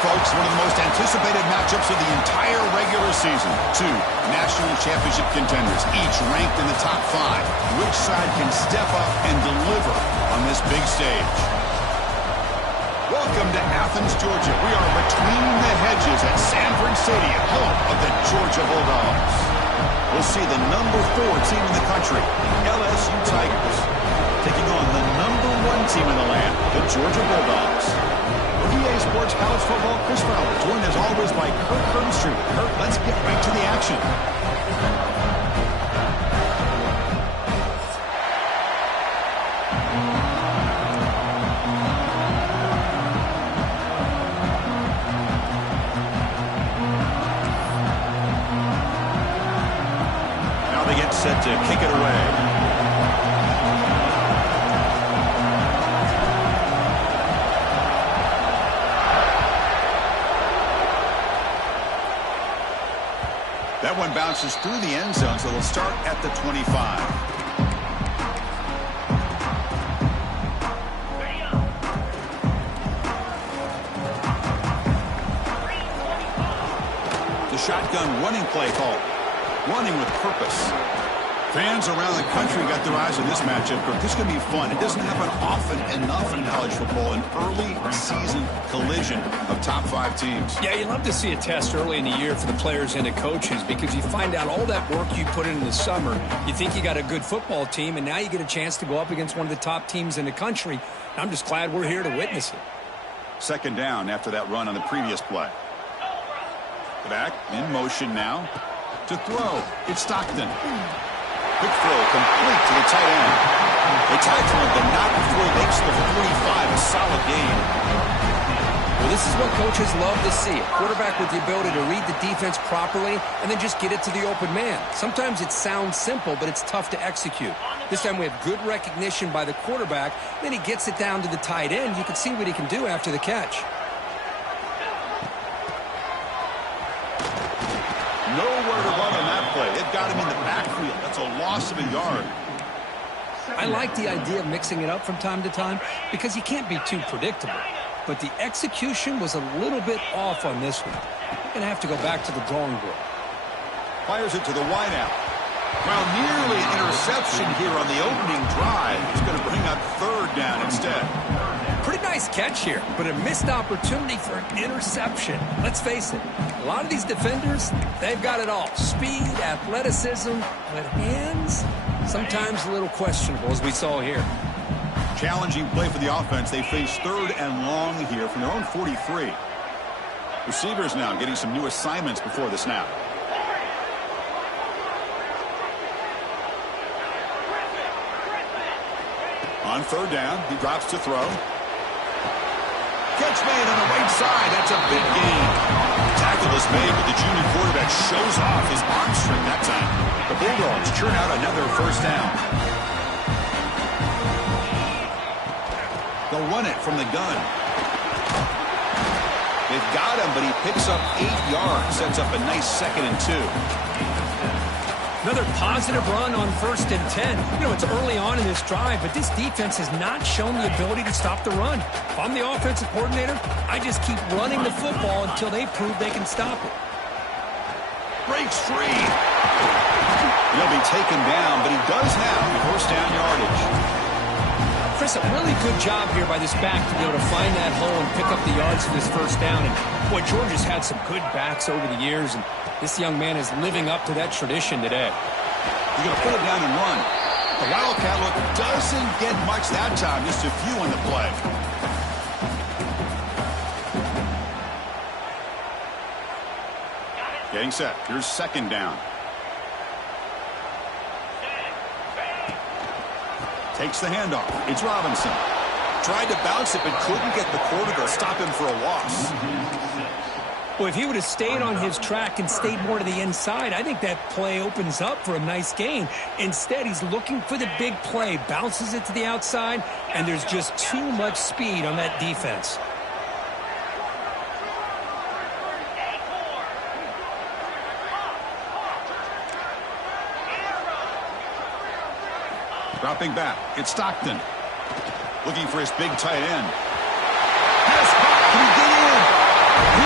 folks, one of the most anticipated matchups of the entire regular season. Two national championship contenders, each ranked in the top 5. Which side can step up and deliver on this big stage? Welcome to Athens, Georgia. We are between the hedges at Sanford Stadium, home of the Georgia Bulldogs. We'll see the number 4 team in the country, LSU Tigers, taking on the number 1 team in the land, the Georgia Bulldogs. EA Sports College Football, Chris Fowler, joined as always by Kurt Hermstreet. Kurt, let's get right to the action. Now they get set to kick it away. That one bounces through the end zone, so they'll start at the 25. The shotgun running play call. Running with purpose. Fans around the country got their eyes on this matchup. This is going to be fun. It doesn't happen often enough in college football, an early season collision of top 5 teams. Yeah, you love to see a test early in the year for the players and the coaches because you find out all that work you put in the summer. You think you got a good football team, and now you get a chance to go up against one of the top teams in the country. I'm just glad we're here to witness it. Second down after that run on the previous play. Back in motion now to throw. It's Stockton. Quick throw complete to the tight end. They tied to him, but not before he makes the 45. A solid game. Well, this is what coaches love to see. A quarterback with the ability to read the defense properly and then just get it to the open man. Sometimes it sounds simple, but it's tough to execute. This time we have good recognition by the quarterback. Then he gets it down to the tight end. You can see what he can do after the catch. Nowhere to run on that play. It got him in the backfield. That's a loss of a yard. I like the idea of mixing it up from time to time because you can't be too predictable. But the execution was a little bit off on this one. You're going to have to go back to the drawing board. Fires it to the wideout. Well, nearly an interception here on the opening drive. He's going to bring up third down instead. Pretty nice catch here, but a missed opportunity for an interception. Let's face it, a lot of these defenders, they've got it all. Speed, athleticism, but hands, sometimes a little questionable, as we saw here. Challenging play for the offense. They face third and long here from their own 43. Receivers now getting some new assignments before the snap. On third down, he drops to throw. Catch made on the right side. That's a big gain. Tackle is made, but the junior quarterback shows off his arm strength that time. The Bulldogs churn out another first down. They'll run it from the gun. They've got him, but he picks up 8 yards. Sets up a nice 2nd and 2. Another positive run on 1st and 10. You know, it's early on in this drive, but this defense has not shown the ability to stop the run. If I'm the offensive coordinator, I just keep running the football until they prove they can stop it. Breaks free. He'll be taken down, but he does have the first down yardage. Chris, a really good job here by this back to be able to find that hole and pick up the yards for this first down. And boy, Georgia's had some good backs over the years, and this young man is living up to that tradition today. He's going to put it down and run. The Wildcat look doesn't get much that time, just a few on the play. Getting set. Here's second down. Takes the handoff. It's Robinson. Tried to bounce it, but couldn't get the quarter to stop him for a loss. Well, if he would have stayed on his track and stayed more to the inside, I think that play opens up for a nice gain. Instead, he's looking for the big play, bounces it to the outside, and there's just too much speed on that defense. Dropping back, it's Stockton. Looking for his big tight end. Can he get in?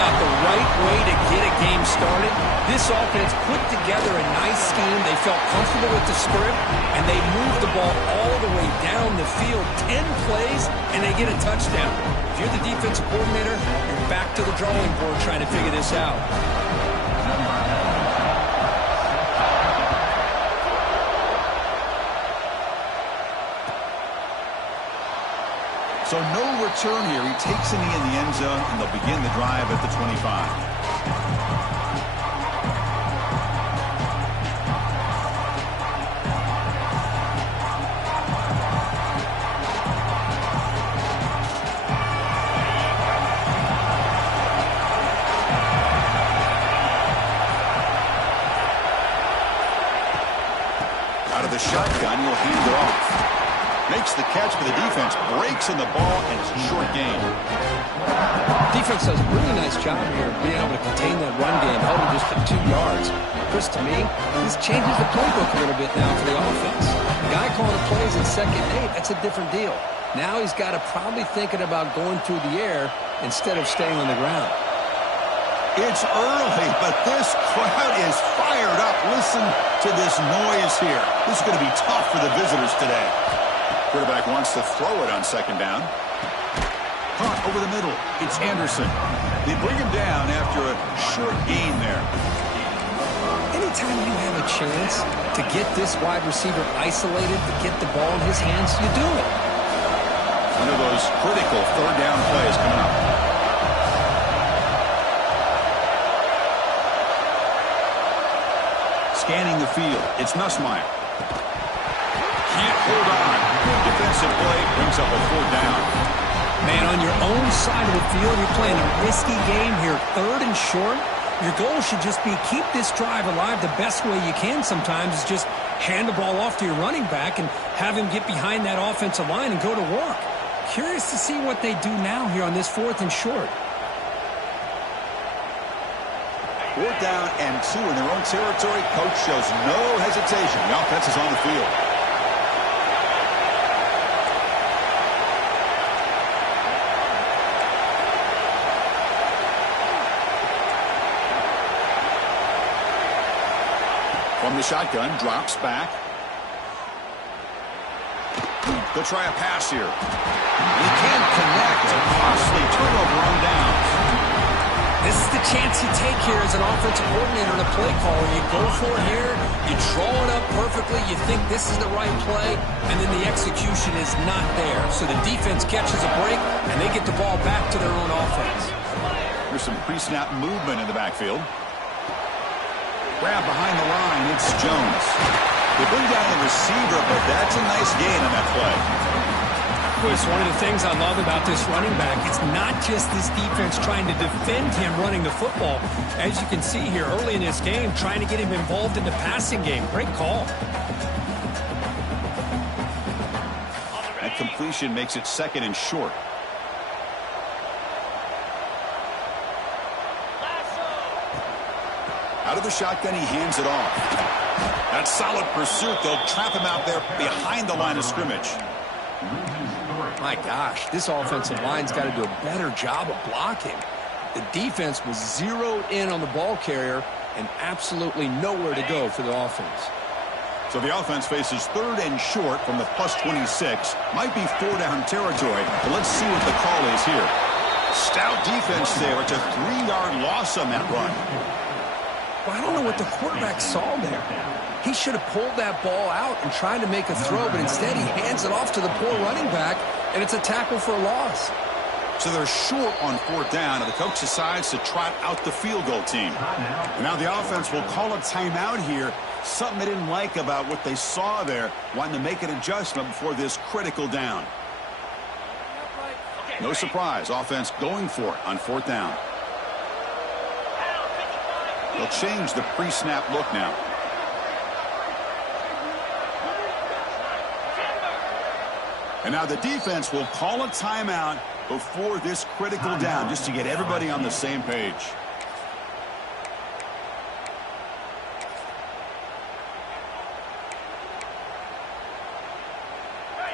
got the right way to get a game started. This offense put together a nice scheme. They felt comfortable with the script, and they moved the ball all the way down the field. 10 plays, and they get a touchdown. If you're the defensive coordinator, you're back to the drawing board trying to figure this out. So no return here. He takes a knee in the end zone, and they'll begin the drive at the 25. Out of the shotgun, he'll hand it off. Makes the catch for the defense, breaks in the ball, and it's a short gain. Defense does a really nice job here of being able to contain that run game, held him just to 2 yards. Chris, to me, this changes the playbook a little bit now for the offense. The guy calling the plays in 2nd and 8, that's a different deal. Now he's got to probably thinking about going through the air instead of staying on the ground. It's early, but this crowd is fired up. Listen to this noise here. This is going to be tough for the visitors today. Quarterback wants to throw it on 2nd down. Caught over the middle. It's Anderson. They bring him down after a short gain there. Anytime you have a chance to get this wide receiver isolated, to get the ball in his hands, you do it. One of those critical 3rd down plays coming up. Scanning the field. It's Nussmeier. Can't hold on. Good defensive play. Brings up a 4th down. Man, on your own side of the field, you're playing a risky game here. 3rd and short. Your goal should just be keep this drive alive the best way you can sometimes is just hand the ball off to your running back and have him get behind that offensive line and go to work. Curious to see what they do now here on this 4th and short. 4th down and 2 in their own territory. Coach shows no hesitation. The offense is on the field. From the shotgun, drops back. They'll try a pass here. He can't connect. A costly turnover on downs. This is the chance you take here as an offensive coordinator and a play caller. You go for it here. You draw it up perfectly. You think this is the right play, and then the execution is not there. So the defense catches a break, and they get the ball back to their own offense. There's some pre-snap movement in the backfield. Grab behind the line, it's Jones. They bring down the receiver, but that's a nice gain on that play. Chris, one of the things I love about this running back, it's not just this defense trying to defend him running the football. As you can see here early in this game, trying to get him involved in the passing game. Great call. That completion makes it 2nd and short. Out of the shotgun, he hands it off. That solid pursuit. They'll trap him out there behind the line of scrimmage. My gosh, this offensive line's got to do a better job of blocking. The defense was zeroed in on the ball carrier and absolutely nowhere to go for the offense. So the offense faces 3rd and short from the +26. Might be 4-down territory, but let's see what the call is here. Stout defense there. It's a 3-yard loss on that run. Well, I don't know what the quarterback saw there. He should have pulled that ball out and tried to make a throw, but instead he hands it off to the poor running back, and it's a tackle for a loss. So they're short on 4th down, and the coach decides to trot out the field goal team. And now the offense will call a timeout here. Something they didn't like about what they saw there, wanting to make an adjustment before this critical down. No surprise, offense going for it on 4th down. They'll change the pre-snap look now. And now the defense will call a timeout before this critical down, just to get everybody on the same page.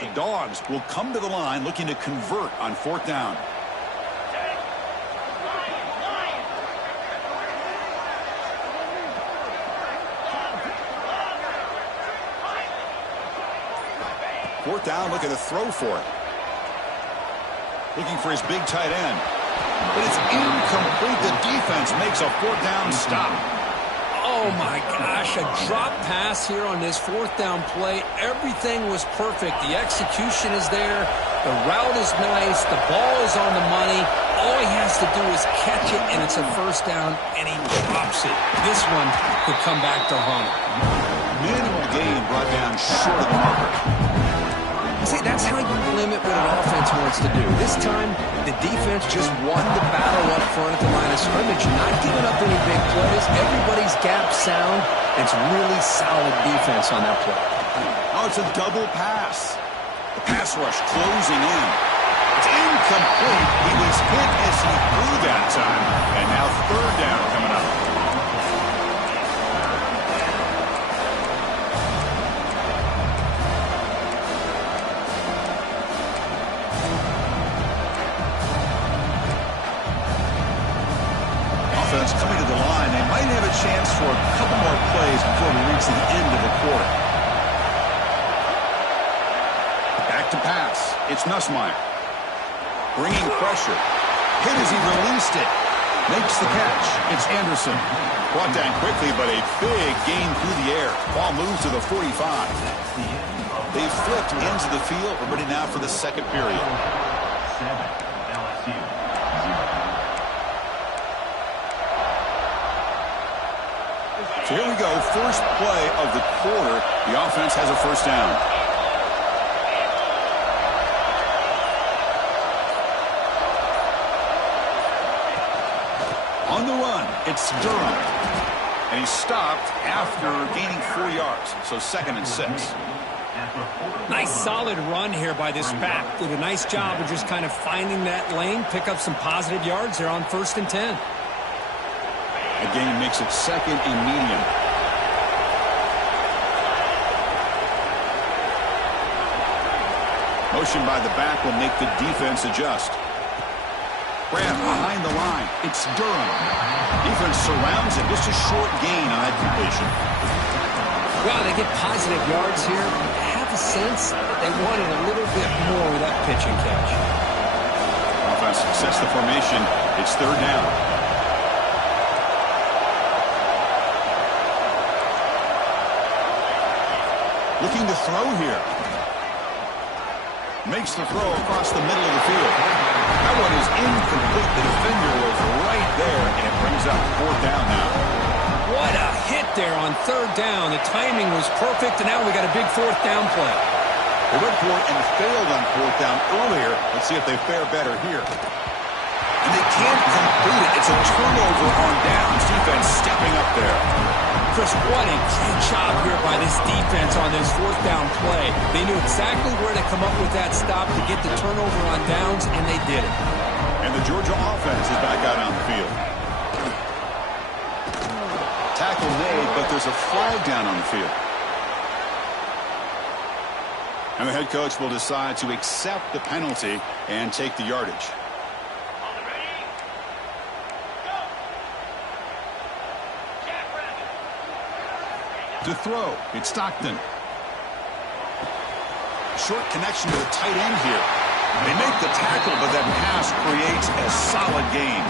The Dogs will come to the line looking to convert on 4th down. Fourth down, looking to throw for it. Looking for his big tight end. But it's incomplete. The defense makes a fourth down stop. Oh, my gosh, a drop pass here on this fourth down play. Everything was perfect. The execution is there. The route is nice. The ball is on the money. All he has to do is catch it, and it's a first down, and he drops it. This one could come back to haunt him. Manual gain brought down short of the marker. See, that's how you limit what an offense wants to do. This time, the defense just won the battle up front at the line of scrimmage, not giving up any big plays. Everybody's gap sound. It's really solid defense on that play. Oh, it's a double pass. The pass rush closing in. It's incomplete. He was hit as he threw that time. And now third down coming up. Offense coming to the line. They might have a chance for a couple more plays before we reach the end of the quarter. Back to pass. It's Nussmeier. Bringing pressure. Hit as he released it. Makes the catch. It's Anderson. Brought down quickly, but a big gain through the air. Ball moves to the 45. They flipped into the field. We're ready now for the second period. So here we go. First play of the quarter. The offense has a first down. On the run, it's Durham. And he's stopped after gaining 4 yards. So 2nd and 6. Nice solid run here by this back. Did a nice job of just kind of finding that lane, pick up some positive yards there on 1st and 10. The gain makes it 2nd and medium. Motion by the back will make the defense adjust. Grab behind the line. It's Durham. Defense surrounds him. Just a short gain on that completion. Well, they get positive yards here. I have a sense that they wanted a little bit more with that pitch and catch. Offense sets the formation. It's third down. Looking to throw here. Makes the throw across the middle of the field. That one is incomplete. The defender was right there, and it brings up fourth down now. What a hit there on third down. The timing was perfect, and now we got a big fourth down play. They went for it and failed on fourth down earlier. Let's see if they fare better here. And they can't complete it. It's a turnover on downs. Defense stepping up there. Chris, what a great job here by this defense on this fourth down play. They knew exactly where to come up with that stop to get the turnover on downs, and they did it. And the Georgia offense is back out on the field. Tackle made, but there's a flag down on the field. And the head coach will decide to accept the penalty and take the yardage. To throw, it's Stockton. Short connection to the tight end here. They make the tackle, but that pass creates a solid gain.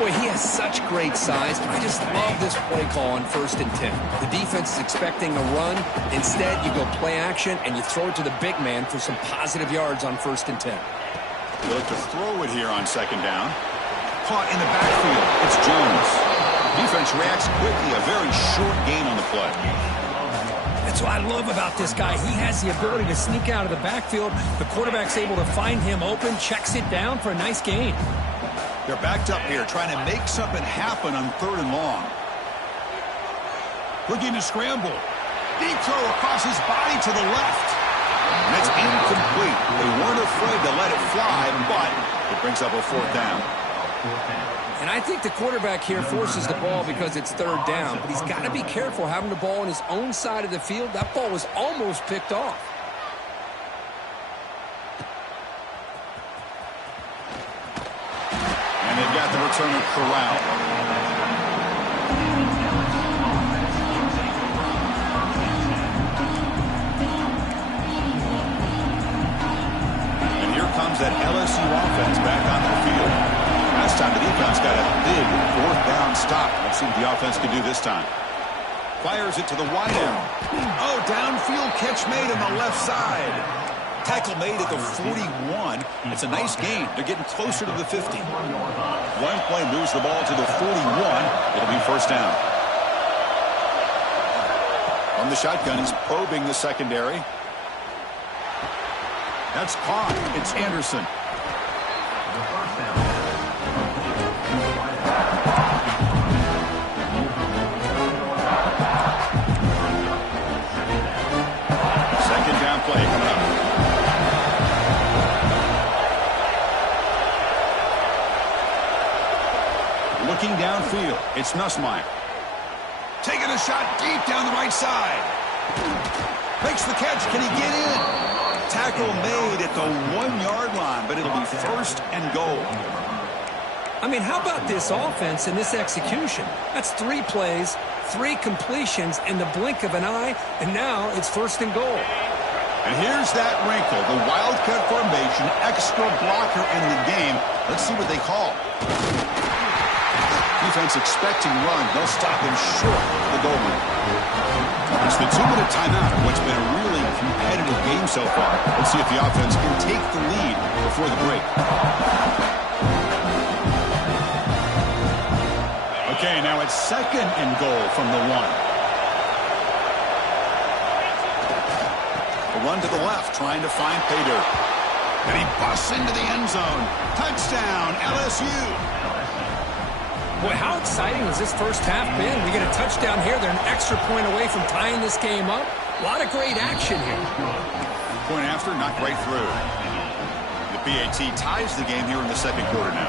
Boy, he has such great size. I just love this play call on 1st and 10. The defense is expecting a run. Instead, you go play action, and you throw it to the big man for some positive yards on 1st and 10. They look to throw it here on 2nd down. Caught in the backfield. It's Jones. Defense reacts quickly. A very short gain on the play. That's what I love about this guy. He has the ability to sneak out of the backfield. The quarterback's able to find him open, checks it down for a nice gain. They're backed up here, trying to make something happen on 3rd and long. Looking to scramble. Deep throw across his body to the left. And it's incomplete. They weren't afraid to let it fly, but it brings up a fourth down. And I think the quarterback here forces the ball because it's third down. But he's got to be careful having the ball on his own side of the field. That ball was almost picked off. And they've got the returner corralled. that LSU offense back on their field. Last time the defense got a big fourth down stop. Let's see what the offense can do this time. Fires it to the wide end. Oh, downfield catch made on the left side. Tackle made at the 41. It's a nice gain. They're getting closer to the 50. One play moves the ball to the 41. It'll be first down. From the shotgun, he's probing the secondary. That's caught. It's Anderson. Second down play coming up. Looking downfield, it's Nussmeier. Taking a shot deep down the right side. Makes the catch. Can he get in? Tackle made at the 1-yard line, but it'll be first and goal. I mean, how about this offense and this execution? That's 3 plays, 3 completions in the blink of an eye, and now it's first and goal. And here's that wrinkle, the wildcat formation, extra blocker in the game. Let's see what they call. Defense expecting run. They'll stop him short of the goal line. It's the 2-minute timeout of what's been a really competitive game so far. Let's see if the offense can take the lead before the break. Okay, now it's second and goal from the 1. A run to the left, trying to find pay dirt. And he busts into the end zone. Touchdown, LSU. Boy, how exciting has this first half been? We get a touchdown here. They're an extra point away from tying this game up. A lot of great action here. Point after, knocked right through. The PAT ties the game here in the second quarter now.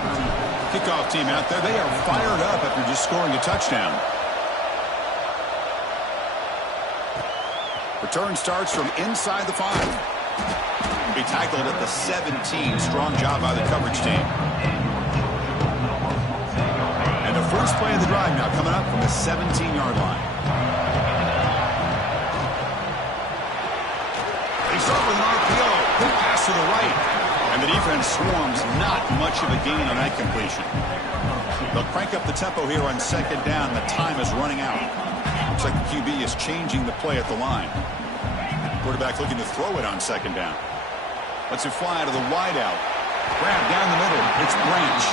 Kickoff team out there. They are fired up after just scoring a touchdown. Return starts from inside the 5. Be tackled at the 17. Strong job by the coverage team. First play of the drive now coming up from the 17-yard line. They start with an RPO. Quick pass to the right. And the defense swarms. Not much of a gain on that completion. They'll crank up the tempo here on second down. The time is running out. Looks like the QB is changing the play at the line. Quarterback looking to throw it on second down. Lets it fly to the wideout. Grab down the middle. It's Branch.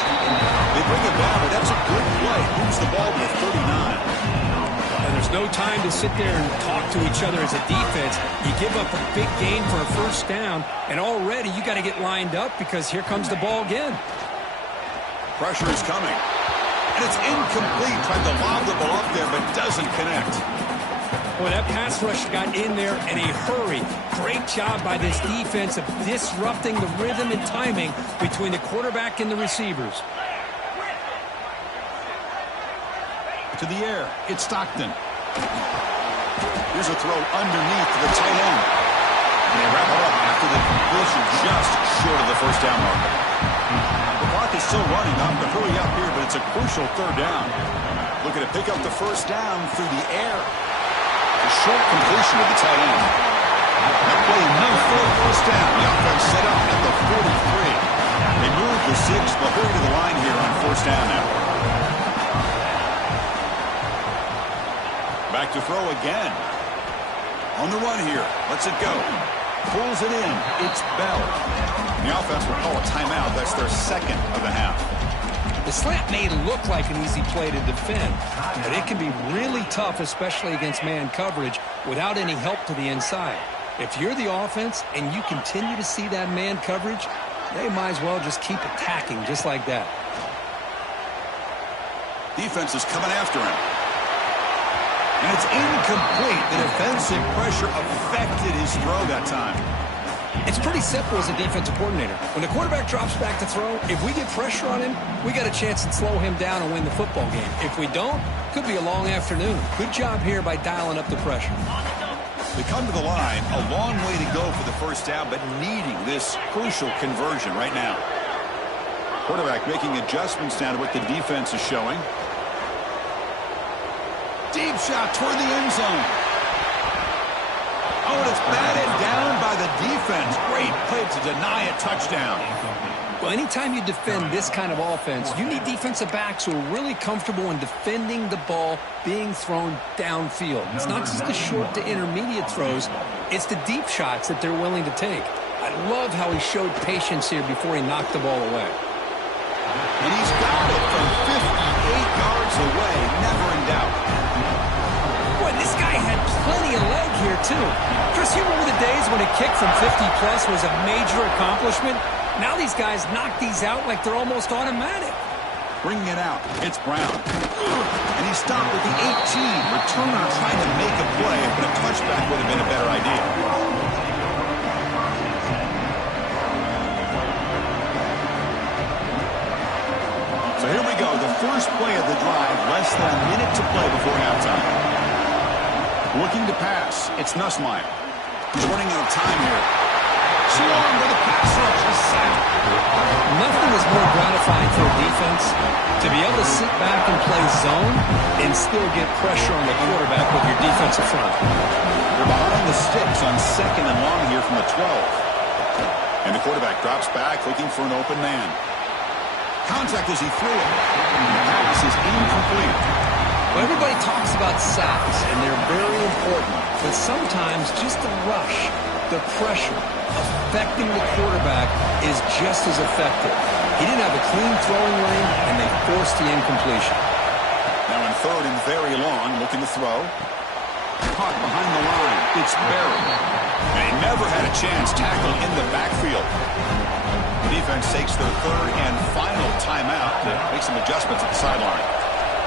They bring it down, but that's a good play. Moves the ball to the 39. And there's no time to sit there and talk to each other as a defense. You give up a big gain for a first down, and already you got to get lined up because here comes the ball again. Pressure is coming. And it's incomplete. Tried to lob the ball up there, but doesn't connect. Boy, that pass rush got in there in a hurry. Great job by this defense of disrupting the rhythm and timing between the quarterback and the receivers. To the air, it's Stockton. Here's a throw underneath to the tight end. And they wrap it up after the completion just short of the first down marker. The clock is still running. Not to hurry up here, but it's a crucial third down. Looking to pick up the first down through the air. A short completion of the tight end. That play no for first down. The offense set up at the 43. They move the 6, but hurry to the line here on first down now. Back to throw again. On the run here. Lets it go. Pulls it in. It's Bell. The offense will call a timeout. That's their second of the half. The slant may look like an easy play to defend, but it can be really tough, especially against man coverage, without any help to the inside. If you're the offense and you continue to see that man coverage, they might as well just keep attacking just like that. Defense is coming after him. And it's incomplete. The defensive pressure affected his throw that time. It's pretty simple as a defensive coordinator. When the quarterback drops back to throw, if we get pressure on him, we got a chance to slow him down and win the football game. If we don't, could be a long afternoon. Good job here by dialing up the pressure. They come to the line, a long way to go for the first down, but needing this crucial conversion right now. Quarterback making adjustments down to what the defense is showing. Deep shot toward the end zone. Oh, and it's batted down by the defense. Great play to deny a touchdown. Well, anytime you defend this kind of offense, you need defensive backs who are really comfortable in defending the ball being thrown downfield. It's not just the short to intermediate throws, it's the deep shots that they're willing to take. I love how he showed patience here before he knocked the ball away. And he's got it from 58 yards away, never in doubt. Boy, this guy had plenty of leg here, too. Chris, you remember the days when a kick from 50-plus was a major accomplishment? Now these guys knock these out like they're almost automatic. Bringing it out, it's Brown. And he stopped with the 18. Returner trying to make a play, but a touchback would have been a better idea. So here we go, the first play of the drive, less than a minute to play before halftime. Looking to pass, it's Nussmeier. He's running out of time here. Swung with a pass rush, a sack. Nothing is more gratifying for a defense to be able to sit back and play zone and still get pressure on the quarterback with your defensive front. They're behind the sticks on 2nd and long here from the 12. And the quarterback drops back looking for an open man. Contact as he threw it. And the pass is incomplete. Well, everybody talks about sacks, and they're very important. But sometimes just the rush, the pressure, affecting the quarterback is just as effective. He didn't have a clean throwing lane, and they forced the incompletion. Now in 3rd and very long, looking to throw. Caught behind the line. It's Barry. And he never had a chance tackled in the backfield. The defense takes their 3rd and final timeout to make some adjustments at the sideline.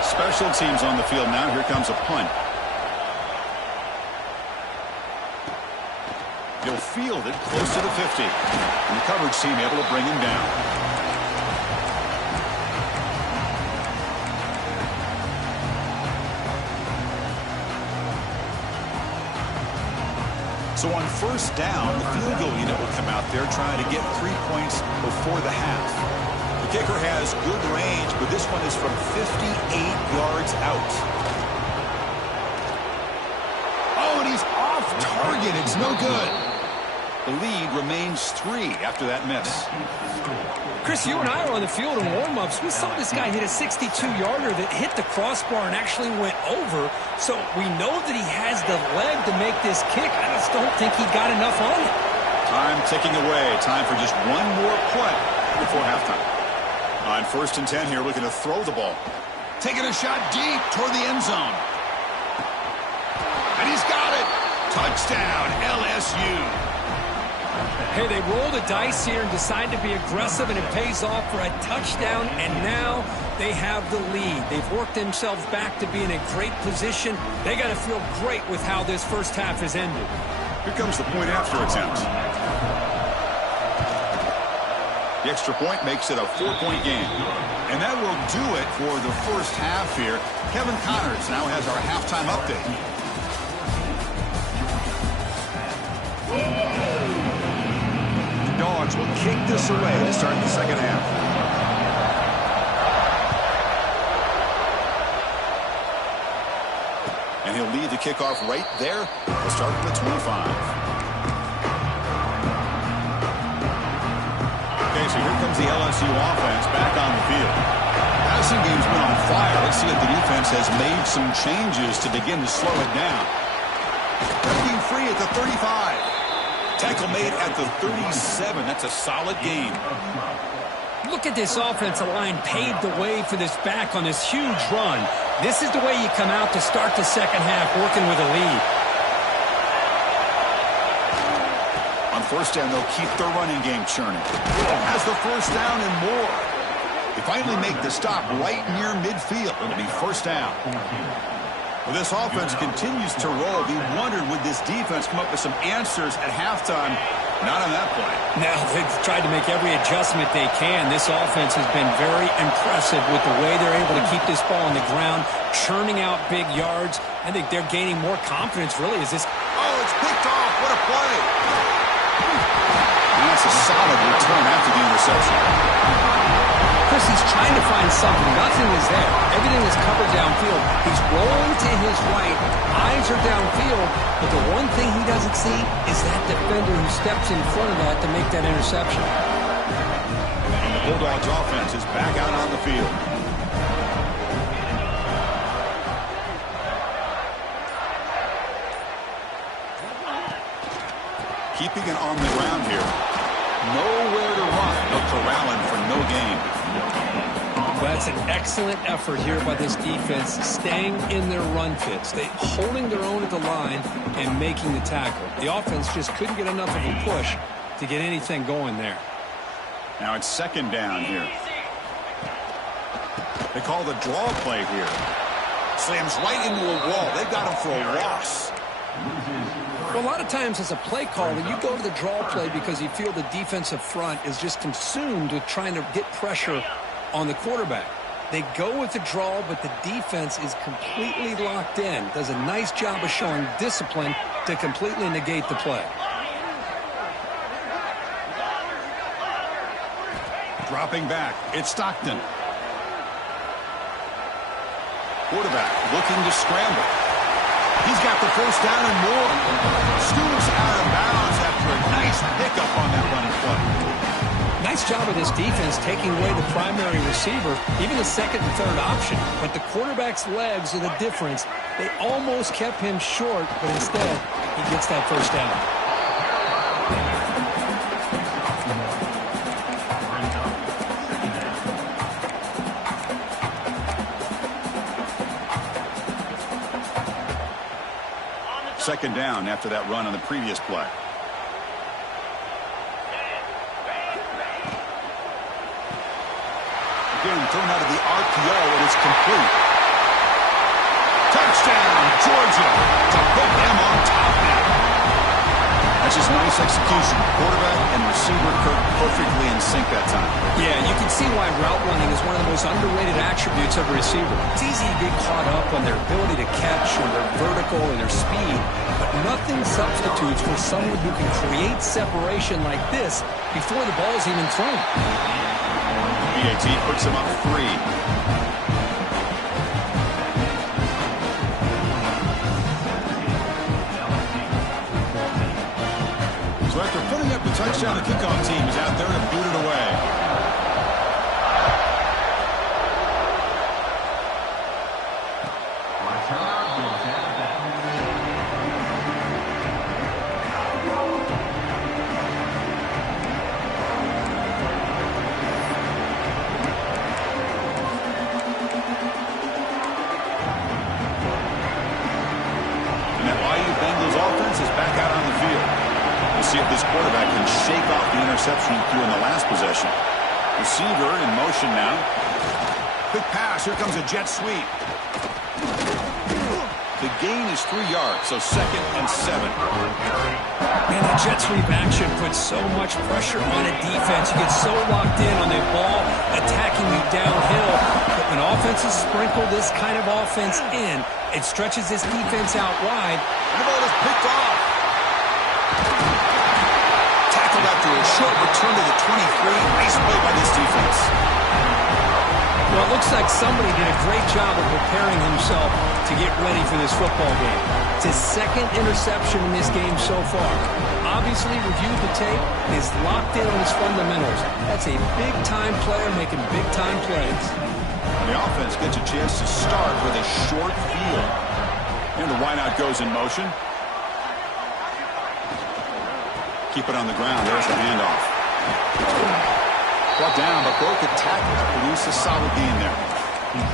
Special teams on the field now. Here comes a punt. He'll field it close to the 50. And the coverage team able to bring him down. So on 1st down, the field goal unit will come out there trying to get 3 points before the half. The kicker has good range, but this one is from 58 yards out. Oh, and he's off target. It's no good. The lead remains 3 after that miss. Chris, you and I were on the field in warm-ups. We saw this guy hit a 62-yarder that hit the crossbar and actually went over. So we know that he has the leg to make this kick. I just don't think he got enough on it. Time ticking away. Time for just one more play before halftime. On 1st and 10 here, looking to throw the ball. Taking a shot deep toward the end zone. And he's got it. Touchdown, LSU. Hey, they roll the dice here and decide to be aggressive, and it pays off for a touchdown, and now they have the lead. They've worked themselves back to be in a great position. They got to feel great with how this first half has ended. Here comes the point after attempt. The extra point makes it a 4-point game. And that will do it for the first half here. Kevin Connors now has our halftime update. Dogs will kick this away to start the second half. And he'll lead the kickoff right there. We'll start from the 25. Okay, so here comes the LSU offense back on the field. Passing game's been on fire. Let's see if the defense has made some changes to begin to slow it down. Breaking free at the 35. Tackle made at the 37. That's a solid game. Look at this offensive line paved the way for this back on this huge run. This is the way you come out to start the second half, working with a lead. On 1st down, they'll keep their running game churning. Has the 1st down and more. They finally make the stop right near midfield. It'll be 1st down. Well, this offense continues to roll. We wondered, would this defense come up with some answers at halftime? Not on that play. Now, they've tried to make every adjustment they can. This offense has been very impressive with the way they're able to keep this ball on the ground, churning out big yards. I think they're gaining more confidence, really, as this... Oh, it's picked off. What a play. And that's a solid return after the interception. Chris, looks he's trying to find something. Nothing is there. Everything is covered downfield. He's rolling to his right. Eyes are downfield. But the one thing he doesn't see is that defender who steps in front of that to make that interception. And the Bulldogs offense is back out on the field. Keeping it on the ground here. Nowhere to run. No corralling for no gain. Well, that's an excellent effort here by this defense, staying in their run fits. They holding their own at the line and making the tackle. The offense just couldn't get enough of a push to get anything going there. Now it's second down here. They call the draw play here. Slams right into a wall. They've got him for a loss. Well, a lot of times as a play caller, you go to the draw play because you feel the defensive front is just consumed with trying to get pressure on the quarterback. They go with the draw, but the defense is completely locked in. Does a nice job of showing discipline to completely negate the play. Dropping back, it's Stockton. Quarterback looking to scramble. He's got the first down and more. Scoops out of bounds after a nice pickup on that running play. Nice job of this defense taking away the primary receiver, even the second and third option. But the quarterback's legs are the difference. They almost kept him short, but instead, he gets that first down. Second down after that run on the previous play. Again, thrown out of the RPO, and it's complete. Touchdown, Georgia, to put them on top now. That's just nice execution. Quarterback and receiver perfectly in sync that time. Yeah, you can see why route running is one of the most underrated attributes of a receiver. It's easy to get caught up on their ability to catch or their vertical or their speed, but nothing substitutes for someone who can create separation like this before the ball is even thrown. BAT puts him up 3. So after putting up the touchdown, the kickoff team is out there to boot it away. See if this quarterback can shake off the interception he threw in the last possession. Receiver in motion now. Quick pass. Here comes a jet sweep. The gain is 3 yards, so 2nd and 7. Man, the jet sweep action puts so much pressure on a defense. You get so locked in on the ball attacking you downhill. But when offenses sprinkle this kind of offense in, it stretches this defense out wide. And the ball is picked off. After a short return to the 23, nice play by this defense. Well, it looks like somebody did a great job of preparing himself to get ready for this football game. It's his 2nd interception in this game so far. Obviously reviewed the tape, is locked in on his fundamentals. That's a big-time player making big-time plays. The offense gets a chance to start with a short field. And the wideout goes in motion. Keep it on the ground. There's the handoff. Brought down, but broke a tackle to produce a solid gain there.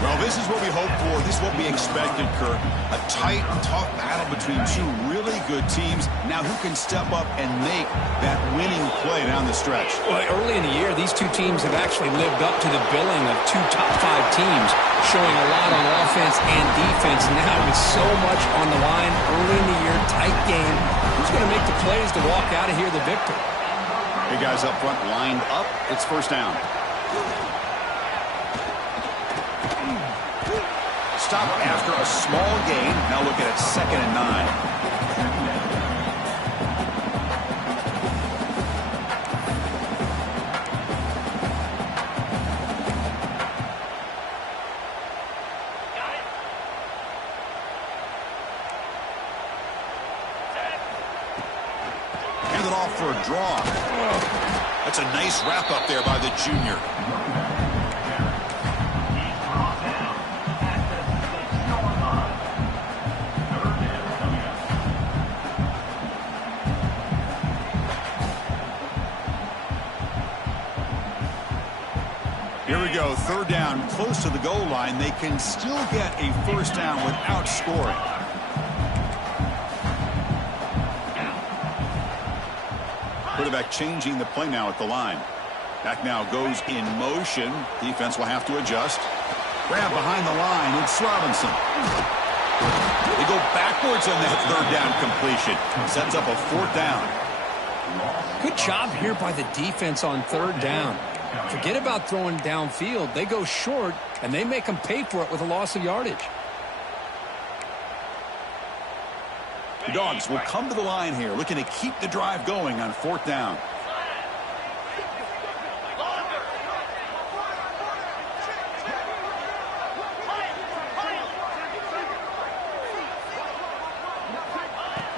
Well, this is what we hoped for. This is what we expected, Kirk. A tight, tough battle between two really good teams. Now who can step up and make that winning play down the stretch? Well, early in the year, these two teams have actually lived up to the billing of 2 top 5 teams, showing a lot on offense and defense. Now with so much on the line early in the year, tight game, who's going to make the plays to walk out of here the victor? Hey, guys up front lined up. It's first down. Stop after a small gain. Now look at it, 2nd and 9. draw. That's a nice wrap-up there by the junior. Here we go, third down, close to the goal line. They can still get a first down without scoring. Quarterback changing the play now at the line. Back now goes in motion. Defense will have to adjust. Grab behind the line. It's Robinson. They go backwards on that third down completion. Sets up a fourth down. Good job here by the defense on third down. Forget about throwing downfield. They go short, and they make them pay for it with a loss of yardage. The Dogs will come to the line here, looking to keep the drive going on fourth down.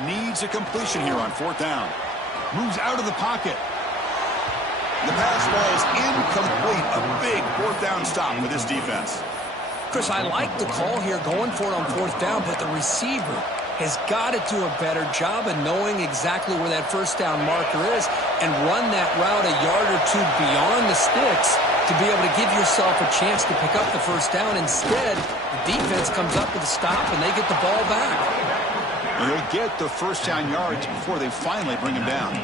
Needs a completion here on fourth down. Moves out of the pocket. The pass ball is incomplete. A big fourth down stop for this defense. Chris, I like the call here going for it on fourth down, but the receiver has got to do a better job of knowing exactly where that first down marker is and run that route a yard or two beyond the sticks to be able to give yourself a chance to pick up the first down. Instead, the defense comes up with a stop and they get the ball back. And they'll get the first down yards before they finally bring him down.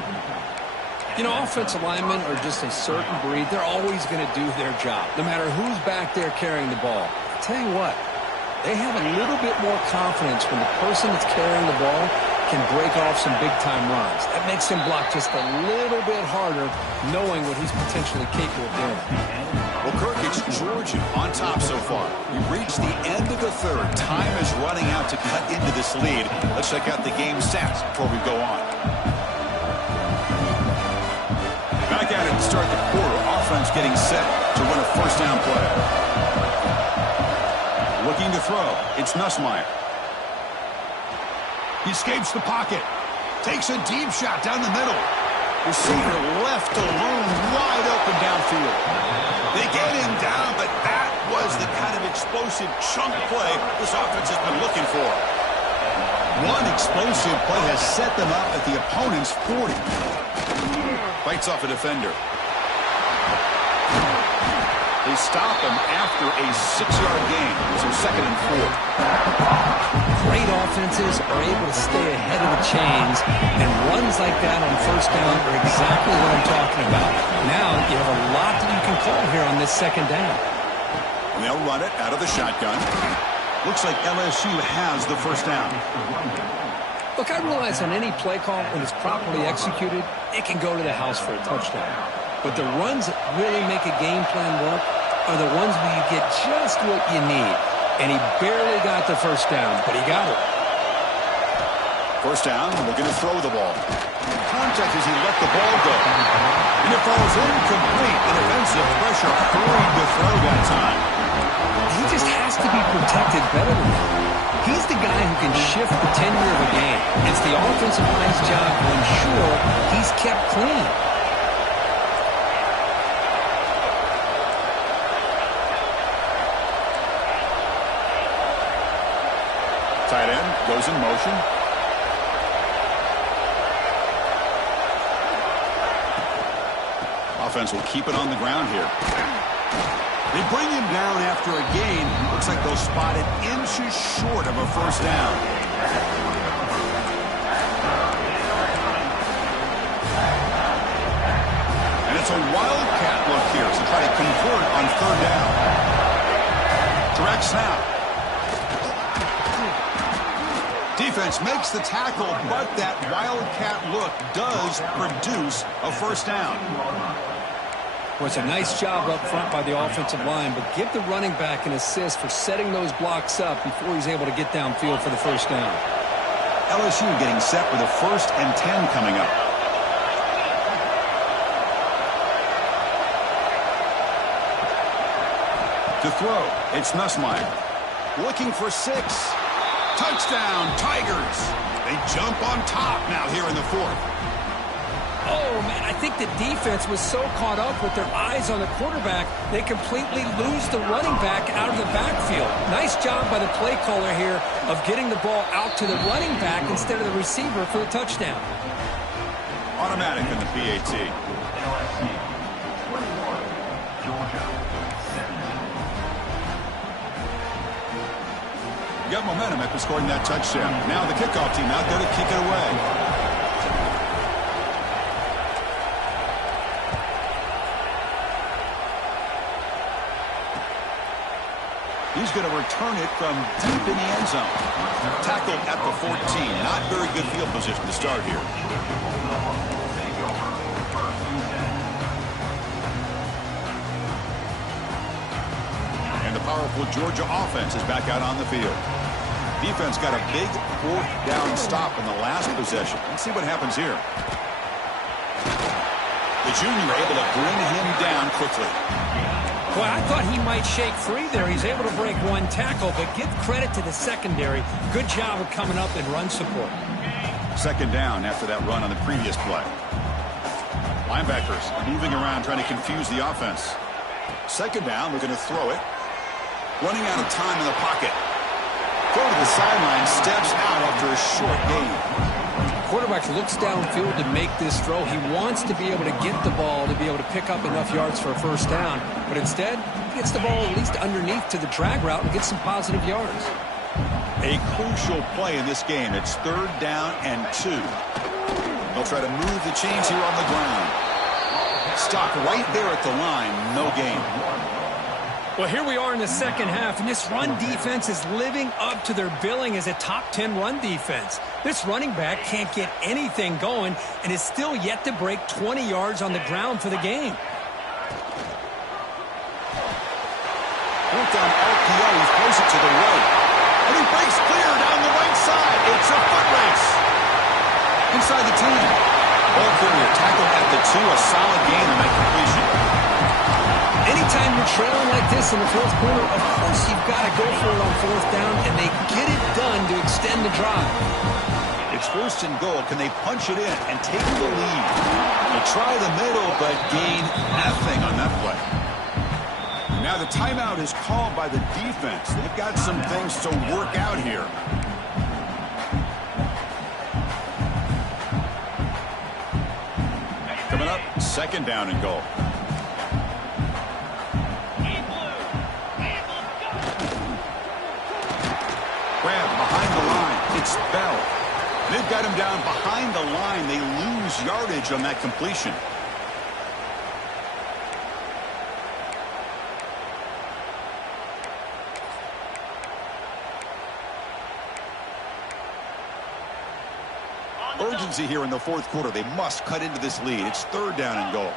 You know, offensive linemen are just a certain breed. They're always going to do their job, no matter who's back there carrying the ball. I'll tell you what, they have a little bit more confidence when the person that's carrying the ball can break off some big-time runs. That makes him block just a little bit harder, knowing what he's potentially capable of doing. Well, Kirk, it's Georgia on top so far. We've reached the end of the third. Time is running out to cut into this lead. Let's check out the game stats before we go on. Back at it to start the quarter. Offense getting set to win a first down play. Looking to throw. It's Nussmeier. He escapes the pocket. Takes a deep shot down the middle. Receiver left alone, wide open downfield. They get him down, but that was the kind of explosive chunk play this offense has been looking for. One explosive play has set them up at the opponent's 40. Fights off a defender. They stop him after a 6-yard gain. So second and 4. Great offenses are able to stay ahead of the chains, and runs like that on first down are exactly what I'm talking about. Now you have a lot that you can call here on this second down. And they'll run it out of the shotgun. Looks like LSU has the first down. Look, I realize on any play call, when it's properly executed, it can go to the house for a touchdown. But the runs that really make a game plan work are the ones where you get just what you need. And he barely got the first down, but he got it. First down, looking to throw the ball. Contact as he let the ball go. And it falls incomplete. And defensive pressure hurried the throw that time. He just has to be protected better than that. He's the guy who can shift the tenure of a game. It's the offensive line's job to ensure he's kept clean. Tight end goes in motion. Offense will keep it on the ground here. They bring him down after a gain. Looks like they'll spot it inches short of a first down. And it's a wildcat look here to try to convert on third down. Direct snap. Defense makes the tackle, but that wildcat look does produce a first down. Well, it's a nice job up front by the offensive line, but give the running back an assist for setting those blocks up before he's able to get downfield for the first down. LSU getting set with a 1st and 10 coming up. To throw, it's Nussmeier. Looking for 6. Touchdown, Tigers. They jump on top now here in the 4th. Oh, man, I think the defense was so caught up with their eyes on the quarterback, they completely lose the running back out of the backfield. Nice job by the play caller here of getting the ball out to the running back instead of the receiver for the touchdown. Automatic in the PAT. You got momentum after scoring that touchdown. Now the kickoff team out there to kick it away. He's going to return it from deep in the end zone. Tackled at the 14. Not very good field position to start here. And the powerful Georgia offense is back out on the field. Defense got a big fourth down stop in the last possession. Let's see what happens here. The junior able to bring him down quickly. Well, I thought he might shake free there. He's able to break one tackle, but give credit to the secondary. Good job of coming up and run support. Second down after that run on the previous play. Linebackers moving around trying to confuse the offense. Second down, we're going to throw it. Running out of time in the pocket. Go to the sideline, steps out after a short gain. Quarterback looks downfield to make this throw. He wants to be able to get the ball to be able to pick up enough yards for a first down. But instead, he gets the ball at least underneath to the drag route and gets some positive yards. A crucial play in this game. It's third down and 2. They'll try to move the chains here on the ground. Stop right there at the line. No gain. Well, here we are in the second half, and this run defense is living up to their billing as a top 10 run defense. This running back can't get anything going and is still yet to break 20 yards on the ground for the game. Fourth down RPO, he throws it to the right. And he breaks clear down the right side. It's a foot race. Inside the 10. Ball carrier tackled at the 2, a solid gain on that completion. Anytime you're trailing like this in the fourth quarter, of course you've got to go for it on fourth down, and they get it done to extend the drive. It's first and goal. Can they punch it in and take the lead? They try the middle, but gain nothing on that play. Now the timeout is called by the defense. They've got some things to work out here. Coming up, second down and goal. Behind the line, it's Bell. They've got him down behind the line. They lose yardage on that completion. Urgency here in the fourth quarter. They must cut into this lead. It's third down and goal.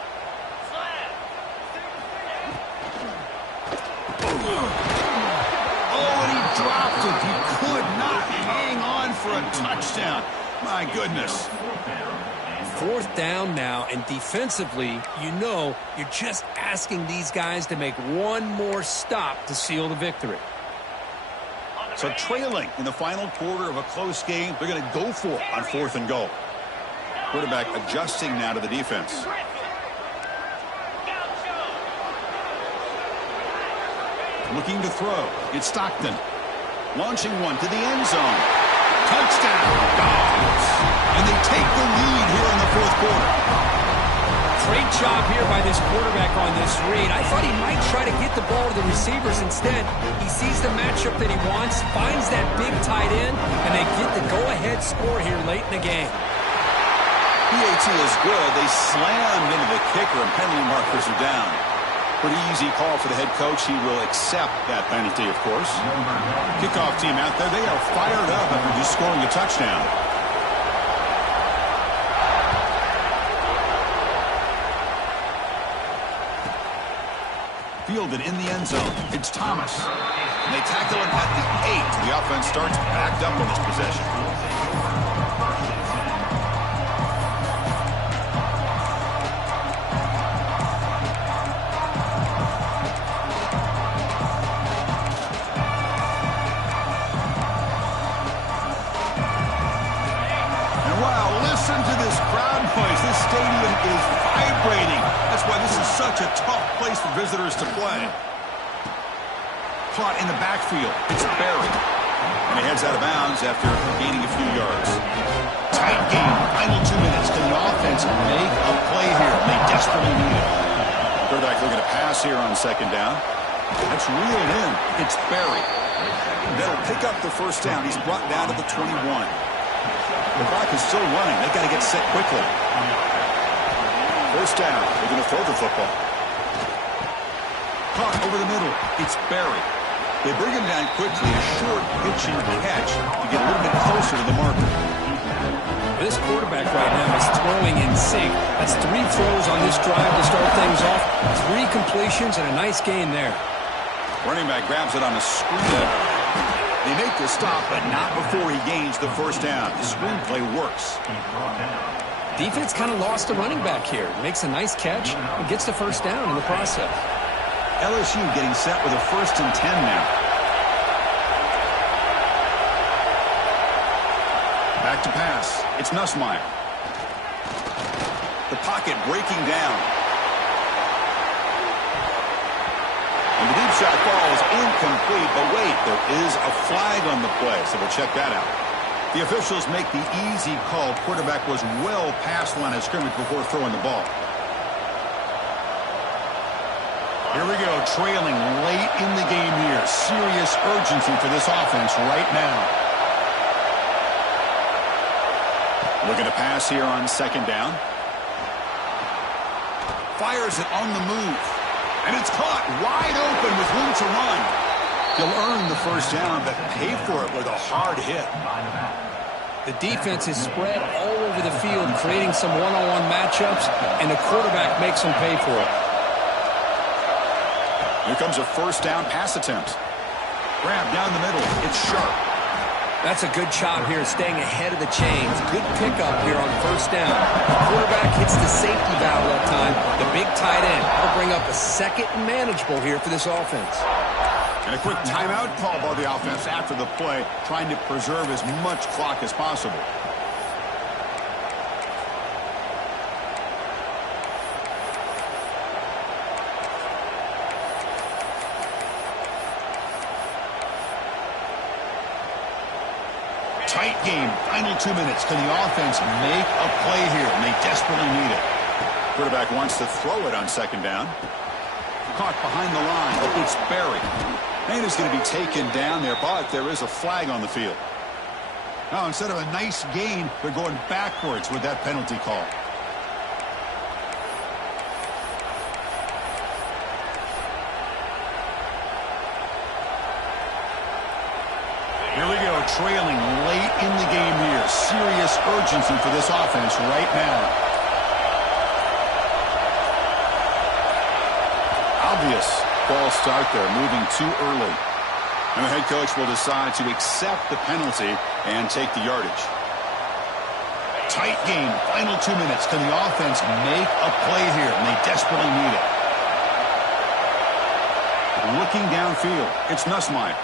Dropped it. He could not hang on for a touchdown. My goodness. Fourth down now, and defensively, you know, you're just asking these guys to make one more stop to seal the victory. So trailing in the final quarter of a close game, they're going to go for it on fourth and goal. Quarterback adjusting now to the defense. Looking to throw. It's Stockton. Launching one to the end zone. Touchdown, Dogs. And they take the lead here in the fourth quarter. Great job here by this quarterback on this read. I thought he might try to get the ball to the receivers. Instead, he sees the matchup that he wants, finds that big tight end, and they get the go-ahead score here late in the game. PAT is good. They slammed into the kicker, and penalty markers are down. Pretty easy call for the head coach. He will accept that penalty, of course. Kickoff team out there. They are fired up after just scoring a touchdown. Fielded in the end zone. It's Thomas. And they tackle him at the 8. The offense starts backed up on this possession. Listen to this crowd noise. This stadium place for visitors to play. Caught in the backfield. It's buried. And he heads out of bounds after gaining a few yards. Tight game. Final 2 minutes. Can the offense make a play here? They desperately need it. Quarterback looking to pass here on second down. That's reeled in. It's buried. That'll pick up the first down. He's brought down to the 21. The clock is still running. They've got to get set quickly. First down. They're going to throw the football. Caught over the middle. It's buried. They bring him down quickly. A short pitch and catch to get a little bit closer to the marker. This quarterback right now is throwing in sync. That's 3 throws on this drive to start things off. 3 completions and a nice gain there. Running back grabs it on a screen. They make the stop, but not before he gains the first down. The screenplay works. Defense kind of lost a running back here. Makes a nice catch and gets the first down in the process. LSU getting set with a 1st and 10 now. Back to pass. It's Nussmeier. The pocket breaking down. And the deep shot ball is incomplete, but wait, there is a flag on the play, so we'll check that out. The officials make the easy call. Quarterback was well past the line of scrimmage before throwing the ball. Here we go, trailing late in the game here. Serious urgency for this offense right now. Looking to pass here on second down. Fires it on the move. And it's caught wide open with room to run. He'll earn the first down, but pay for it with a hard hit. The defense is spread all over the field, creating some one-on-one matchups, and the quarterback makes them pay for it. Here comes a first down pass attempt. Grab down the middle. It's sharp. That's a good job here, staying ahead of the chains. Good pickup here on first down. The quarterback hits the safety valve that time. The big tight end. That'll bring up a second and manageable here for this offense. And a quick timeout call by the offense after the play, trying to preserve as much clock as possible. Tight game, final 2 minutes. Can the offense make a play here? And they desperately need it. Quarterback wants to throw it on second down. Caught behind the line. It's buried. And is going to be taken down there, but there is a flag on the field. Now, instead of a nice gain, they're going backwards with that penalty call. Here we go, trailing late in the game here. Serious urgency for this offense right now. Obvious false start there, moving too early. And the head coach will decide to accept the penalty and take the yardage. Tight game, final 2 minutes. Can the offense make a play here? And they desperately need it. Looking downfield, it's Nussmeier.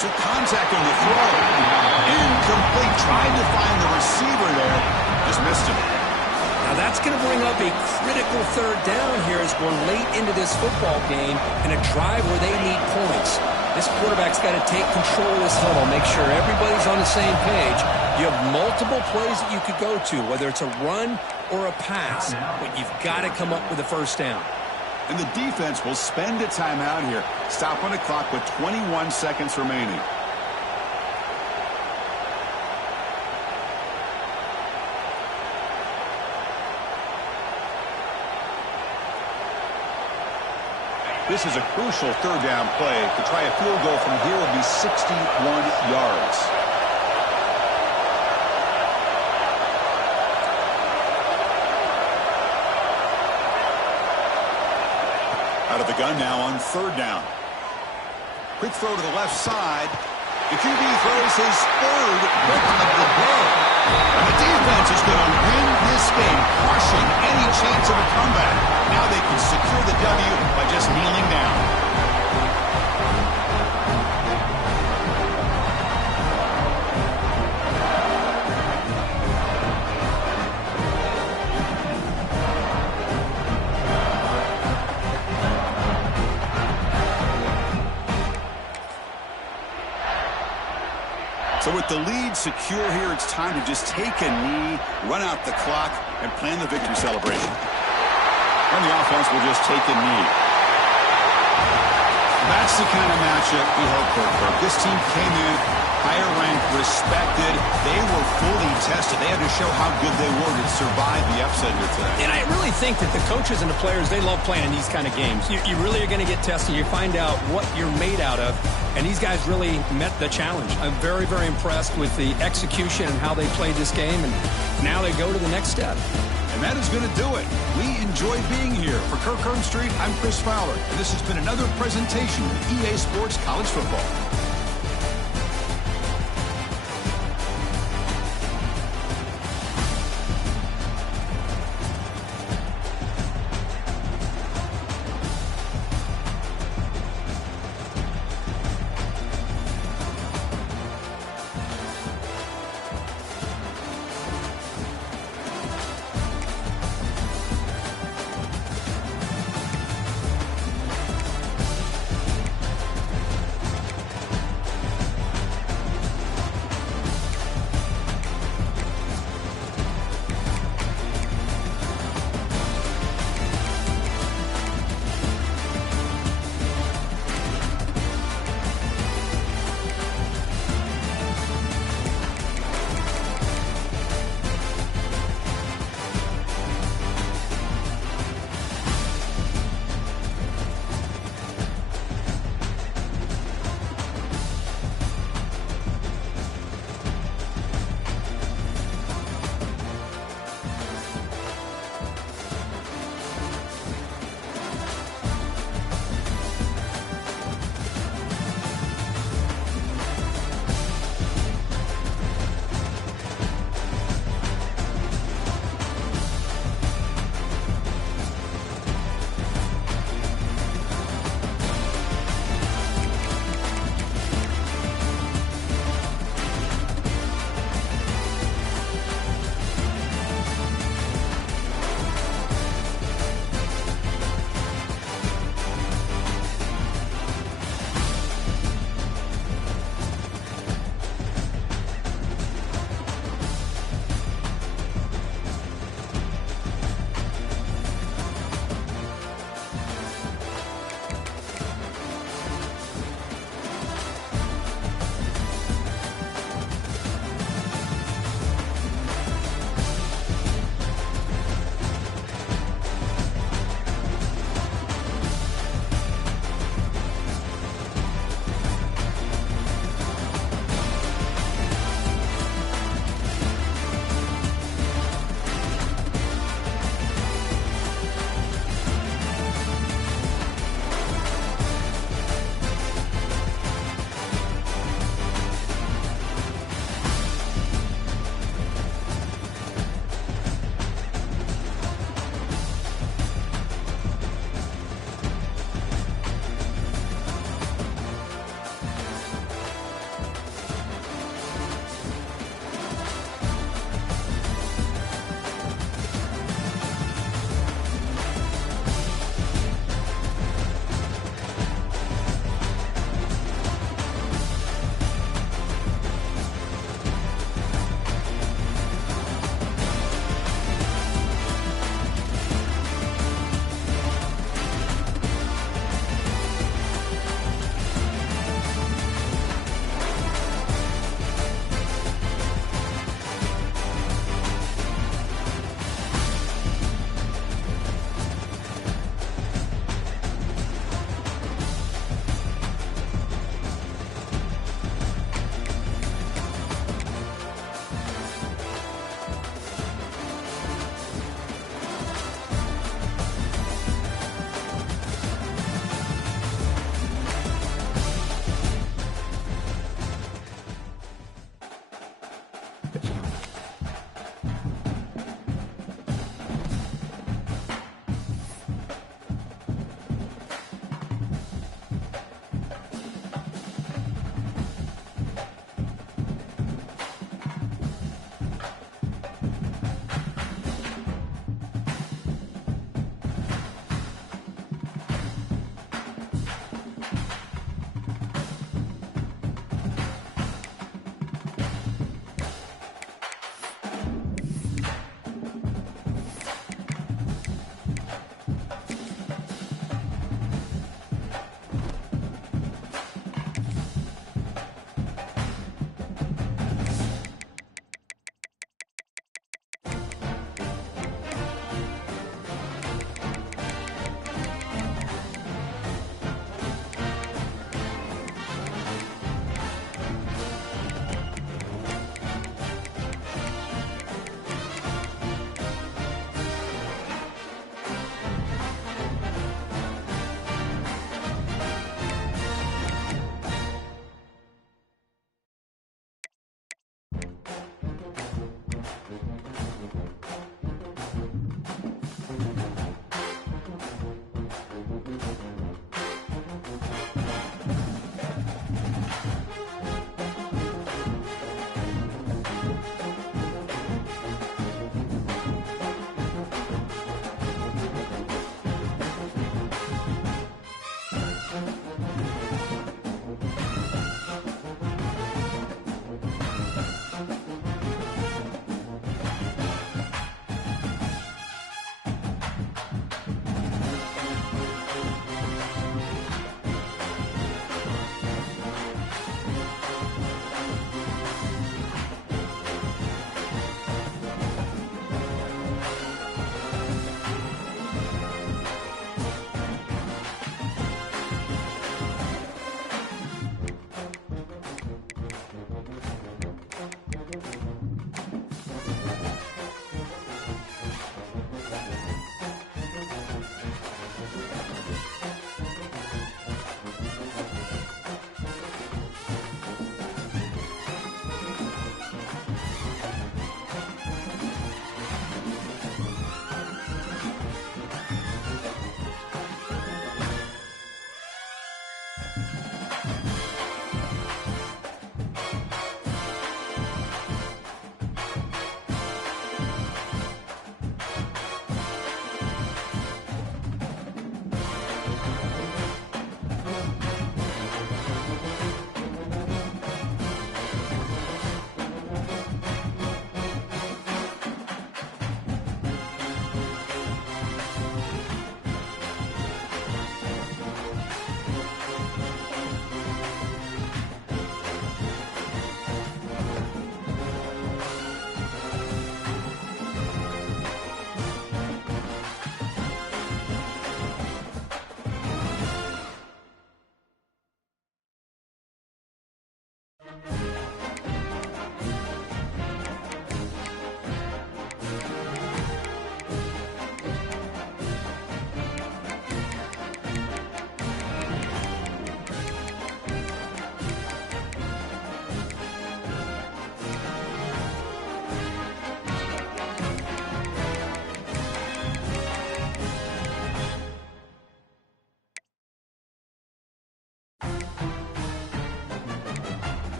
Took contact on the throw. Incomplete. Tried to find the receiver there. Just missed him. Now that's going to bring up a critical third down here as we're late into this football game in a drive where they need points. This quarterback's got to take control of this huddle, make sure everybody's on the same page. You have multiple plays that you could go to, whether it's a run or a pass, but you've got to come up with a first down. And the defense will spend a timeout here. Stop on the clock with 21 seconds remaining. This is a crucial third down play. To try a field goal from here would be 61 yards. Out of the gun now on third down. Quick throw to the left side. The QB throws his third pick of the day. And the defense is going to win this game, crushing any chance of a comeback. Now they can secure the W by just kneeling down. So with the lead secure here, it's time to just take a knee, run out the clock, and plan the victory celebration. And the offense will just take a knee. That's the kind of matchup we hope for, Kirk. This team came in higher ranked, respected. They were fully tested. They had to show how good they were to survive the upset here today. And I really think that the coaches and the players, they love playing these kind of games. You really are going to get tested. You find out what you're made out of. And these guys really met the challenge. I'm very, very impressed with the execution and how they played this game. And now they go to the next step. And that is going to do it. We enjoy being here. For Kirk Herbstreit, I'm Chris Fowler. And this has been another presentation of EA Sports College Football.